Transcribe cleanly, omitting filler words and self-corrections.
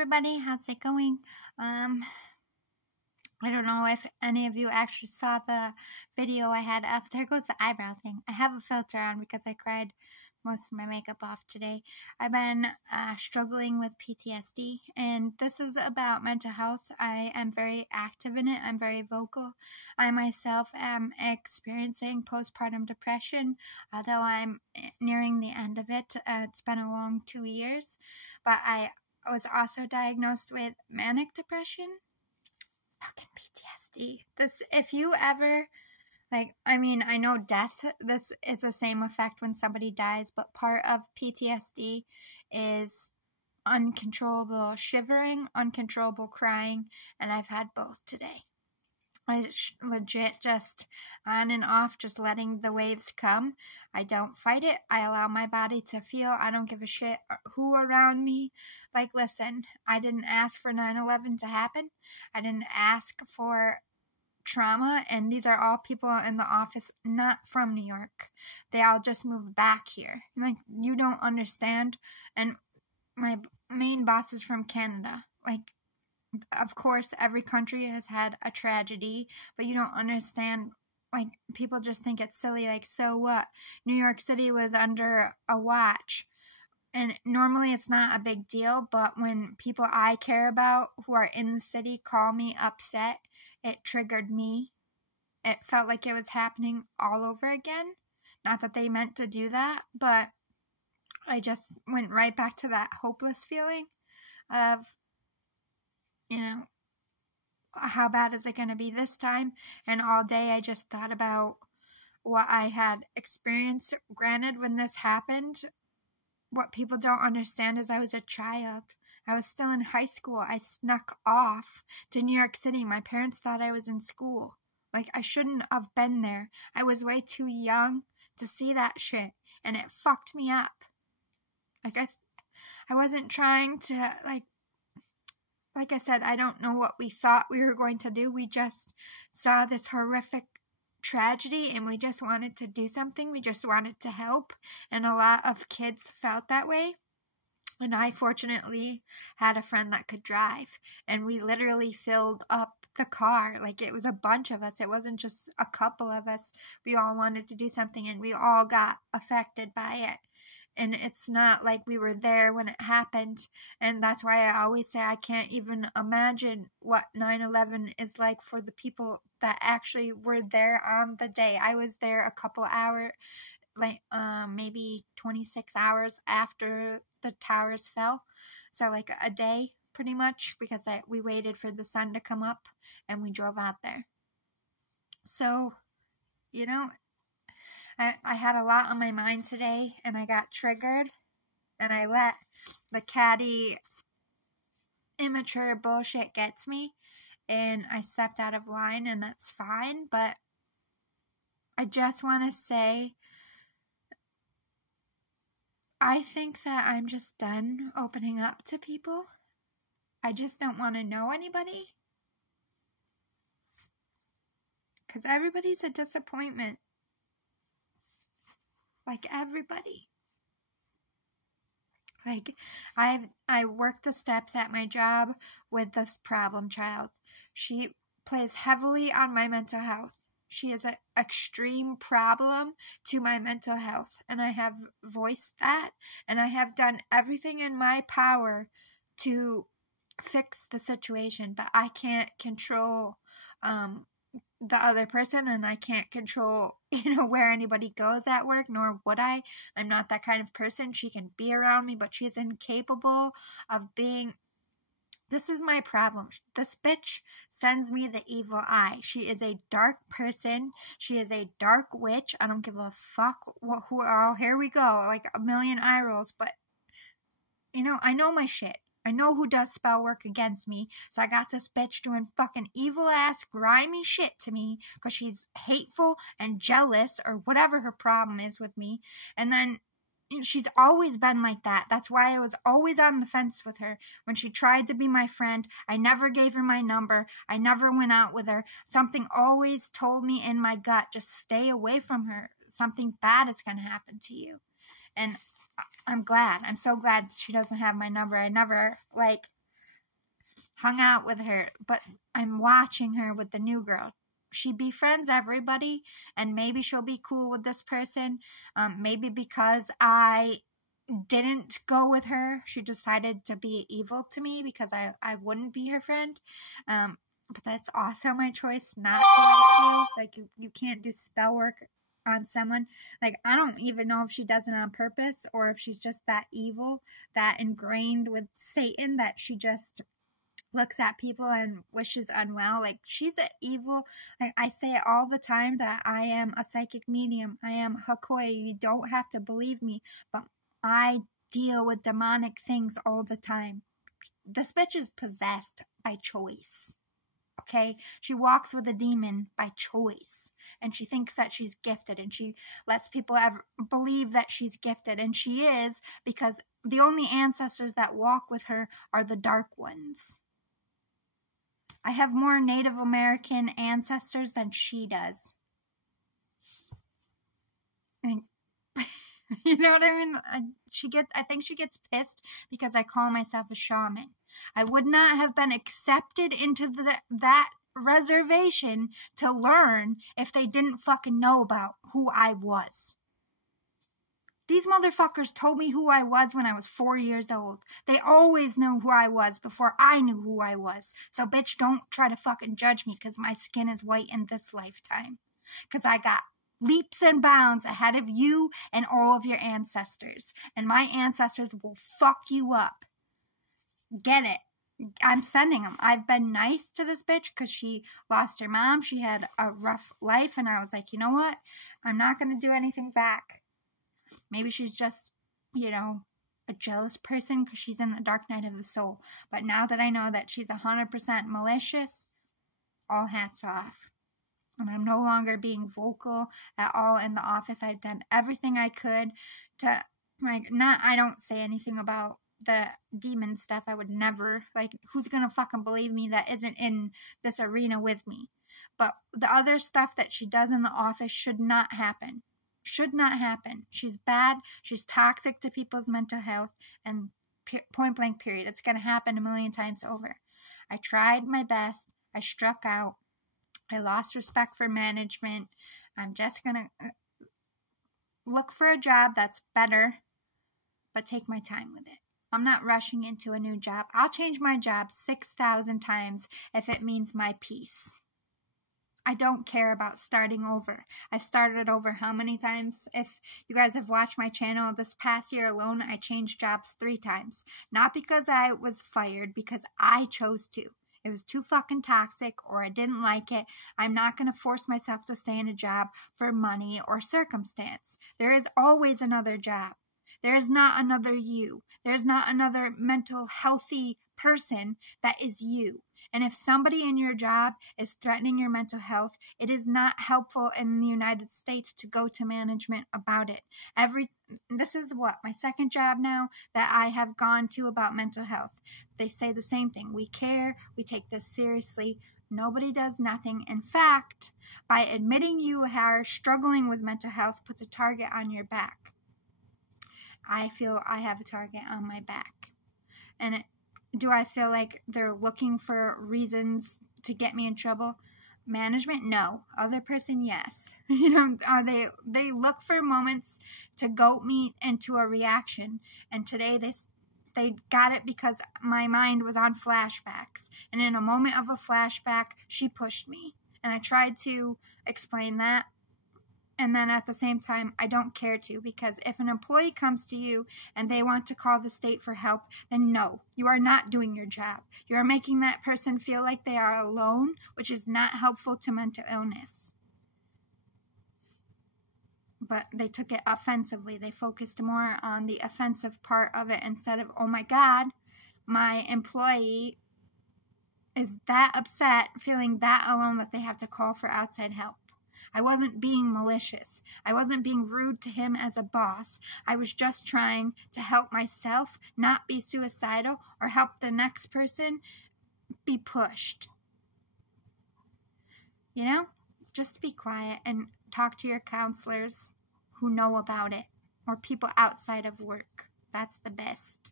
everybody, how's it going? I don't know if any of you actually saw the video I had up. There goes the eyebrow thing. I have a filter on because I cried most of my makeup off today. I've been struggling with PTSD, and this is about mental health. I am very active in it. I'm very vocal. I myself am experiencing postpartum depression, although I'm nearing the end of it. It's been a long 2 years, but I was also diagnosed with manic depression. Fucking PTSD. If you ever, I know death, this is the same effect when somebody dies, but part of PTSD is uncontrollable shivering, uncontrollable crying, and I've had both today. I legit just on and off, just letting the waves come. I don't fight it. I allow my body to feel. I don't give a shit who around me. Listen, I didn't ask for 9/11 to happen. I didn't ask for trauma, and these are all people in the office not from New York. They all just moved back here. You don't understand. And my main boss is from Canada. Of course, every country has had a tragedy, but you don't understand. People just think it's silly. So what? New York City was under a watch. And normally it's not a big deal, but when people I care about who are in the city call me upset, it triggered me. It felt like it was happening all over again. Not that they meant to do that, but I just went right back to that hopeless feeling of, how bad is it going to be this time? And all day I just thought about what I had experienced. Granted, when this happened, what people don't understand is I was a child. I was still in high school. I snuck off to New York City. My parents thought I was in school. I shouldn't have been there. I was way too young to see that shit, and it fucked me up. I wasn't trying to, like I said, I don't know what we thought we were going to do. We just saw this horrific tragedy and we just wanted to do something. We just wanted to help. And a lot of kids felt that way. And I fortunately had a friend that could drive. And we literally filled up the car. It was a bunch of us. It wasn't just a couple of us. We all wanted to do something and we all got affected by it. And it's not like we were there when it happened. And that's why I always say I can't even imagine what 9/11 is like for the people that actually were there on the day. I was there a couple hours, maybe 26 hours after the towers fell. So a day pretty much, because we waited for the sun to come up and we drove out there. So, I had a lot on my mind today, and I got triggered, and I let the catty, immature bullshit get to me, and I stepped out of line, and that's fine, but I just want to say, I think that I'm just done opening up to people. I just don't want to know anybody, because everybody's a disappointment. Everybody. I work the steps at my job with this problem child. She plays heavily on my mental health. She is an extreme problem to my mental health, and I have voiced that, and I have done everything in my power to fix the situation, but I can't control the other person, and I can't control, where anybody goes at work, nor would I. I'm not that kind of person. She can be around me, but she's incapable of being. This is my problem. This bitch sends me the evil eye. She is a dark person. She is a dark witch. I don't give a fuck here we go. A million eye rolls, but, I know my shit. I know who does spell work against me, so I got this bitch doing fucking evil-ass, grimy shit to me because she's hateful and jealous or whatever her problem is with me. And then she's always been like that. That's why I was always on the fence with her. When she tried to be my friend, I never gave her my number. I never went out with her. Something always told me in my gut, just stay away from her. Something bad is going to happen to you. And I'm glad. I'm so glad she doesn't have my number. I never, hung out with her, but I'm watching her with the new girl. She befriends everybody, and maybe she'll be cool with this person. Maybe because I didn't go with her, she decided to be evil to me because I wouldn't be her friend. But that's also my choice not to like you. Like, you can't do spell work on someone. Like, I don't even know if she does it on purpose or if she's just that evil, that ingrained with Satan, that she just looks at people and wishes unwell. Like, she's an evil, like, I say it all the time that I am a psychic medium. I am Hakoya. You don't have to believe me, but I deal with demonic things all the time. This bitch is possessed by choice. Okay? She walks with a demon by choice. And she thinks that she's gifted, and she lets people believe that she's gifted, and she is, because the only ancestors that walk with her are the dark ones. I have more Native American ancestors than she does. I mean, you know what I mean? I think she gets pissed because I call myself a shaman. I would not have been accepted into that reservation to learn if they didn't fucking know about who I was. These motherfuckers told me who I was when I was 4 years old. They always knew who I was before I knew who I was. So bitch, don't try to fucking judge me because my skin is white in this lifetime. Because I got leaps and bounds ahead of you and all of your ancestors. And my ancestors will fuck you up. Get it? I'm sending them. I've been nice to this bitch because she lost her mom. She had a rough life, and I was like, you know what? I'm not going to do anything back. Maybe she's just, you know, a jealous person because she's in the dark night of the soul. But now that I know that she's 100% malicious, all hats off. And I'm no longer being vocal at all in the office. I've done everything I could to, like, I don't say anything about the demon stuff. I would never, like, who's gonna fucking believe me that isn't in this arena with me? But the other stuff that she does in the office should not happen. Should not happen. She's bad. She's toxic to people's mental health, and point blank period. It's gonna happen a million times over. I tried my best. I struck out. I lost respect for management. I'm just gonna look for a job that's better, but take my time with it. I'm not rushing into a new job. I'll change my job 6,000 times if it means my peace. I don't care about starting over. I've started over how many times? If you guys have watched my channel this past year alone, I changed jobs 3 times. Not because I was fired, because I chose to. It was too fucking toxic, or I didn't like it. I'm not going to force myself to stay in a job for money or circumstance. There is always another job. There is not another you. There is not another mental healthy person that is you. And if somebody in your job is threatening your mental health, it is not helpful in the United States to go to management about it. This is what, my 2nd job now that I have gone to about mental health. They say the same thing. We care. We take this seriously. Nobody does nothing. In fact, by admitting you are struggling with mental health puts a target on your back. I feel I have a target on my back. And do I feel like they're looking for reasons to get me in trouble? Management? No. Other person? Yes. You know, they look for moments to goat me into a reaction. And today they got it because my mind was on flashbacks. And in a moment of a flashback, she pushed me. And I tried to explain that. And then at the same time, I don't care to, because if an employee comes to you and they want to call the state for help, then no, you are not doing your job. You are making that person feel like they are alone, which is not helpful to mental illness. But they took it offensively. They focused more on the offensive part of it instead of, oh my God, my employee is that upset, feeling that alone that they have to call for outside help. I wasn't being malicious. I wasn't being rude to him as a boss. I was just trying to help myself not be suicidal or help the next person be pushed. You know, just be quiet and talk to your counselors who know about it, or people outside of work. That's the best.